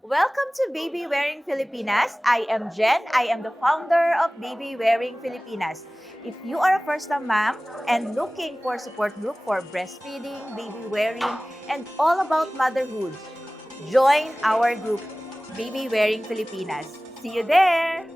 Welcome to Baby Wearing Filipinas. I am Jen. I am the founder of Baby Wearing Filipinas. If you are a first-time mom and looking for support group for breastfeeding, baby wearing, and all about motherhood, join our group, Baby Wearing Filipinas. See you there!